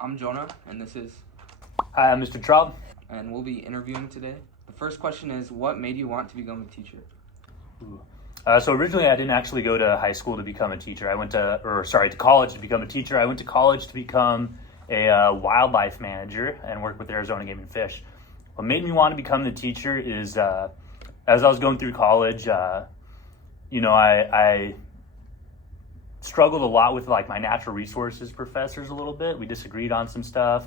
I'm Jonah, and this is... Hi, I'm Mr.Troub. And we'll be interviewing today. The first question is, what made you want to become a teacher? So originally I didn't actually go to high school to become a teacher. To college to become a teacher. I went to college to become a wildlife manager and work with Arizona Game and Fish. What made me want to become the teacher is, as I was going through college, I struggled a lot with like my natural resources professors a little bit. We disagreed on some stuff.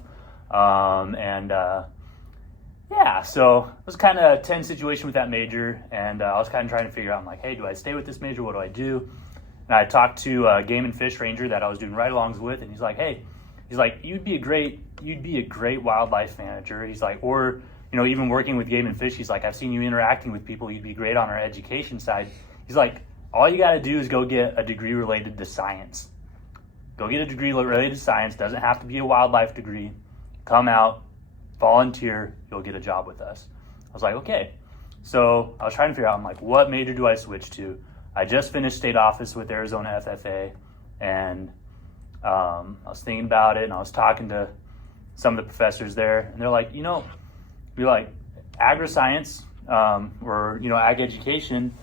So it was kind of a tense situation with that major, and I was kind of trying to figure out, I'm like, hey, do I stay with this major? What do I do? And I talked to a game and fish ranger that I was doing ride-alongs with, and he's like, you'd be a great wildlife manager. He's like, or, even working with game and fish, he's like, I've seen you interacting with people. You'd be great on our education side. He's like, all you got to do is go get a degree related to science. Go get a degree related to science. Doesn't have to be a wildlife degree. Come out, volunteer, you'll get a job with us. I was like, okay. So I was trying to figure out, I'm like, what major do I switch to? I just finished state office with Arizona FFA, and I was thinking about it, and I was talking to some of the professors there, and they're like, agri-science, or ag education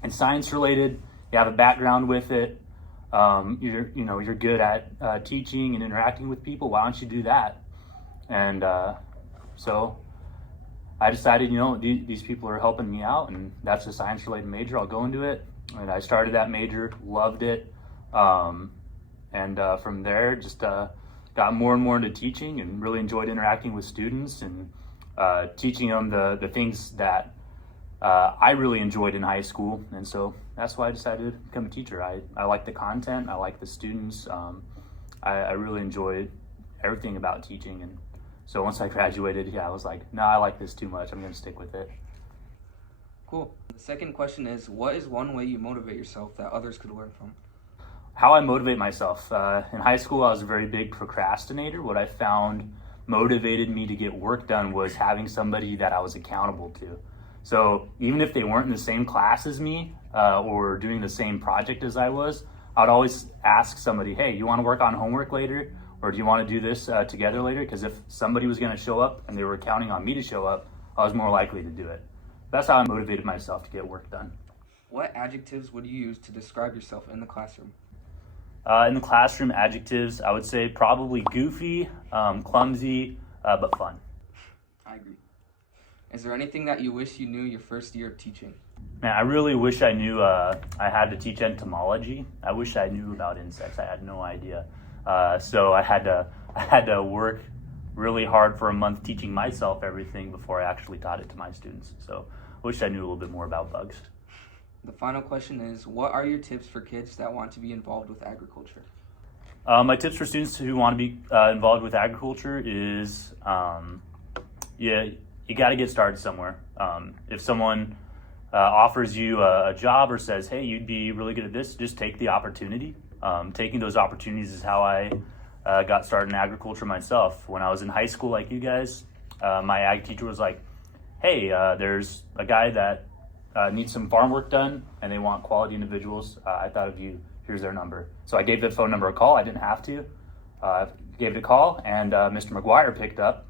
and science related, you have a background with it, you're good at teaching and interacting with people, why don't you do that? And so I decided, these people are helping me out, and that's a science-related major. I'll go into it. And I started that major, loved it. From there, just got more and more into teaching and really enjoyed interacting with students and teaching them the things that I really enjoyed in high school. And so that's why I decided to become a teacher. I like the content. I like the students. I really enjoyed everything about teaching. And so once I graduated, I was like, no, I like this too much. I'm going to stick with it. Cool. The second question is, what is one way you motivate yourself that others could learn from? How I motivate myself. In high school, I was a very big procrastinator. What I found motivated me to get work done was having somebody that I was accountable to. So even if they weren't in the same class as me or doing the same project as I was, I'd always ask somebody, hey, you want to work on homework later? Or do you want to do this together later? Because if somebody was going to show up and they were counting on me to show up, I was more likely to do it. That's how I motivated myself to get work done. What adjectives would you use to describe yourself in the classroom? In the classroom, adjectives, I would say probably goofy, clumsy, but fun. I agree. Is there anything that you wish you knew your first year of teaching? Man, I really wish I knew I had to teach entomology. I wish I knew about insects. I had no idea. So I had to work really hard for a month teaching myself everything before I actually taught it to my students. So I wish I knew a little bit more about bugs. The final question is, what are your tips for kids that want to be involved with agriculture? My tips for students who want to be involved with agriculture is, you got to get started somewhere. If someone offers you a job or says, hey, you'd be really good at this, just take the opportunity. Taking those opportunities is how I got started in agriculture myself. When I was in high school, like you guys, my ag teacher was like, hey, there's a guy that needs some farm work done and they want quality individuals. I thought of you. Here's their number. So I gave the phone number a call. I didn't have to. Gave it a call, and Mr. McGuire picked up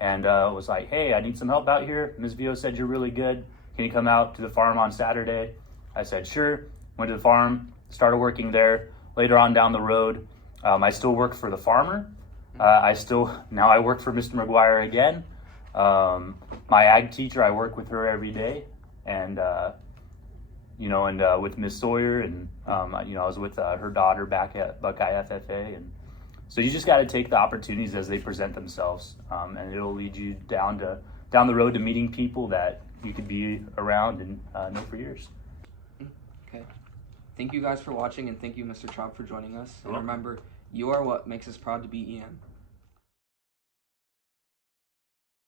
and was like, hey, I need some help out here. Ms. Vio said you're really good. Can you come out to the farm on Saturday? I said, sure. Went to the farm, started working there. Later on down the road, I still work for the farmer. Now I work for Mr. McGuire again. My ag teacher, I work with her every day, and with Miss Sawyer, and I was with her daughter back at Buckeye FFA, and so you just got to take the opportunities as they present themselves, and it'll lead you down the road to meeting people that you could be around and know for years. Okay. Thank you guys for watching, and thank you, Mr. Troub, for joining us. And Hello. remember, you are what makes us proud to be EM.